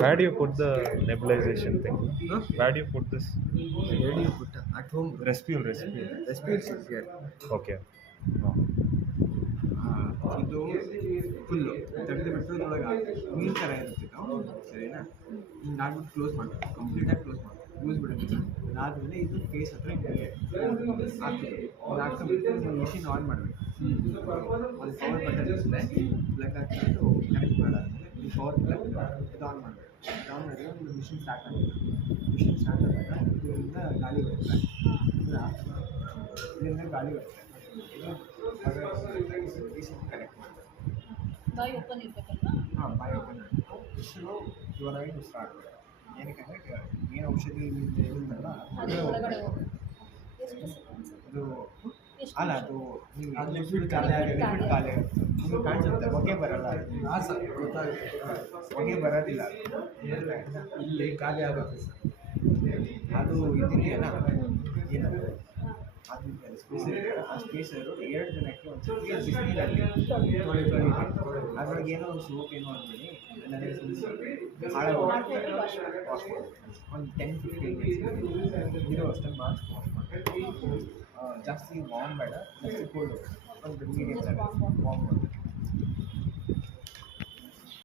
Where do you put the nebulization thing? Huh? Where do you put this? Where do you put at home? Respule, respule. Respirates is here. Okay. Oh. ಇದು full ತೆಗೆದುಬಿಟ್ಟು ಇದ್ರೊಳಗೆ ನೀರು ಥರ ಇರುತ್ತೆ ಸರಿನಾ ಹಿಂಗೆ ಹಾಕ್ಬಿಟ್ಟು ಕ್ಲೋಸ್ ಮಾಡಬೇಕು ಕಂಪ್ಲೀಟಾಗಿ ಕ್ಲೋಸ್ ಮಾಡಬೇಕು ಯೂಸ್ ಬಿಡೋದು ಅದಾದಮೇಲೆ ಇದು ಫೇಸ್ ಹತ್ರ ಹಾಕ್ಬೇಕು ಹಾಕ್ಬಿಟ್ಟು ಮಿಷಿನ್ ಆನ್ ಮಾಡಬೇಕು ಅದು ಪವರ್ ಬಟನ್ ಇರುತ್ತೆ ಪ್ಲಗ್ ಹಾಕ್ಬಿಟ್ಟು ಕನೆಕ್ಟ್ ಮಾಡಾದ್ಮೇಲೆ ಈ ಪವರ್ ಪ್ಲಗ್ ಇದು ಆನ್ ಮಾಡಬೇಕು ಆನ್ ಮಾಡಿದ್ರೆ ಒಂದು ಮಿಷಿನ್ ಸ್ಟಾರ್ಟ್ ಆಗುತ್ತೆ ಮಿಷಿನ್ ಸ್ಟಾರ್ಟ್ ಆದಾಗ ಇದರಿಂದ ಗಾಳಿ ಬರುತ್ತೆ ಇದರಿಂದ ಗಾಳಿ ಬರುತ್ತೆ ಕನೆಕ್ಟ್ ಮಾಡಬೇಕು ಬಾಯಿ ಓಪನ್ ಇರ್ಬೇಕಲ್ವಾ? ಹಾಂ ಬಾಯಿ ಓಪನ್ ಇಷ್ಟು ಜೋರಾಗಿ ಸ್ಟಾರ್ಟ್ ಏನಕ್ಕೆ ಏನು ಔಷಧಿ ಇರುತ್ತಲ್ಲ ಅದು ಒಳಗಡೆ ಹೋಗುತ್ತೆ. ಎಷ್ಟು seconds? ಅದು ಎಷ್ಟು ಅಲ್ಲ ಅದು ನೀವು ಲಿಕ್ವಿಡ್ ಖಾಲಿ ಆಗುತ್ತೆ ನಿಮಗೆ ಕಾಣಿಸುತ್ತೆ ಹೊಗೆ ಬರಲ್ಲ ಹಾಂ ಸರ್ ಗೊತ್ತಾಗುತ್ತೆ ಹೊಗೆ ಬರೋದಿಲ್ಲ ಇಲ್ಲಿ ಖಾಲಿ ಆಗುತ್ತೆ ಸರ್ ಅದು ಇದೆಯಲ್ಲ ಏನದು ಅದು ಸ್ಪೇಸರ್ ಆ ಸ್ಪೇಸರು 2 ದಿನಕ್ಕೆ ಒಂದ್ಸತಿ ಬಿಸಿನೀರಲ್ಲಿ ಅದ್ರೊಳಗೆ ಏನೋ ಒಂದು ಸೋಪ್ ಏನೋ ಅಂದ್ಬಿಡಿ ಹಾಳಾಗೋಗುತ್ತೆ ಒಂದು 10-15 ಮಿನಿಟ್ಸ್ ಇರೋ ಅಷ್ಟೊಂದು ಮಾರ್ಕ್ಸ್ ವಾಶ್ ಮಾಡಿ ಜಾಸ್ತಿ ವಾರ್ಮ್ ಬೇಡ ಜಾಸ್ತಿ ಕೋಲ್ಡ್ ಒಂದು ಮೀಡಿಯಮ್ ವಾರ್ಮ್